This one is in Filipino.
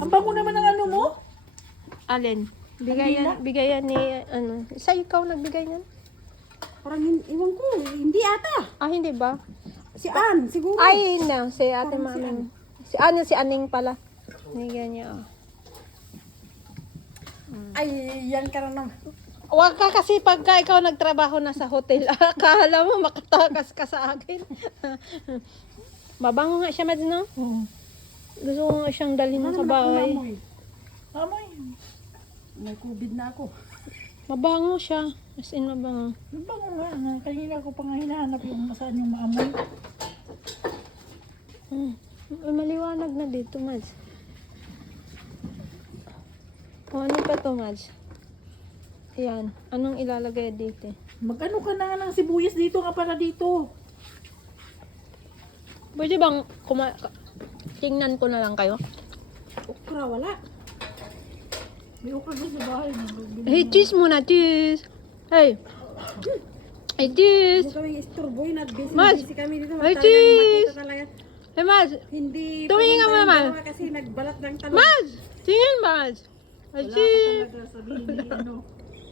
Ang bango naman ng ano mo. Alin? Bigayan ni, ano. Sa ikaw nagbigay niyan? Parang, iwan ko, hindi ata. Ah, hindi ba? Si Ann, siguro. Ay, no. Si ate Parang si maming. Si Aning pala. Bigyan niya, oh. Ay, yan ka na naman. Huwag ka kasi pagka ikaw nagtrabaho na sa hotel, akala mo makatakas ka sa akin. Mabango nga siya, Mads, no? Gusto ko nga siyang dalhin sa bahay. Amoy. May COVID na ako. Mabango siya. As in, mabango. Mabango nga. Kanina ko pa nga hinahanap yung saan yung maamoy. Maliwanag na dito, Mads. O, ano pa to, Mads? Ayan. Anong ilalagay dito? Magano ka na nga ng sibuyas dito nga para dito. Pwede bang tingnan ko na lang kayo? Okra, wala. May okra doon sa bahay. Hey, cheese muna, cheese! Hey! Hey, cheese! Huwag kaming isturboy na Mas! busy kami dito. Ay, Talagang cheese! makita talaga. Hey, Mads! Hindi. Tumingin ka pumunta yung naman. dalawa kasi nagbalat ng talong. Mads! Tingin, Mads! Hey, Wala ka cheese! talaga sabihin ni ano.